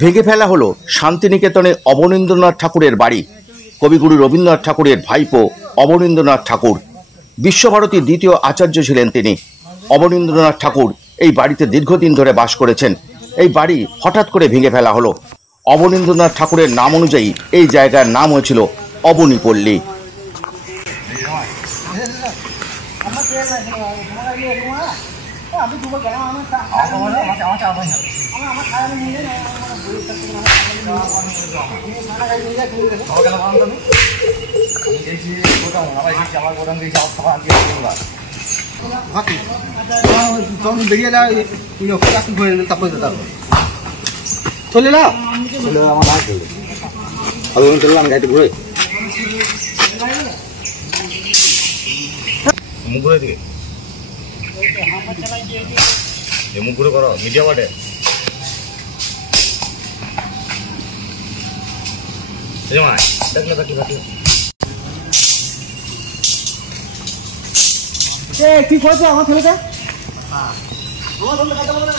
ভেঙে ফেলা হলো শান্তিনিকেতনে অবনীন্দ্রনাথ ঠাকুরের বাড়ি। কবিগুরু রবীন্দ্রনাথ ঠাকুরের ভাইপো অবনীন্দ্রনাথ ঠাকুর বিশ্বভারতীর দ্বিতীয় আচার্য ছিলেন তিনি। অবনীন্দ্রনাথ ঠাকুর এই বাড়িতে দীর্ঘদিন ধরে বাস করেছেন। এই বাড়ি হঠাৎ করে ভেঙে ফেলা হলো। অবনীন্দ্রনাথ ঠাকুরের নাম অনুযায়ী এই জায়গার নাম হয়েছিল অবনীপল্লী। চলে না চলে আমার হাত ধরে আমি চললাম গাড়িতে ঘুরে মুখ ঘুরে দিকে মুখ ঘুরে করো মিডিয়া বাটে দেখলে দেখলে দেখলে কি করছো আমার ছেলেটা আমার ছেলে খাইতে বলে না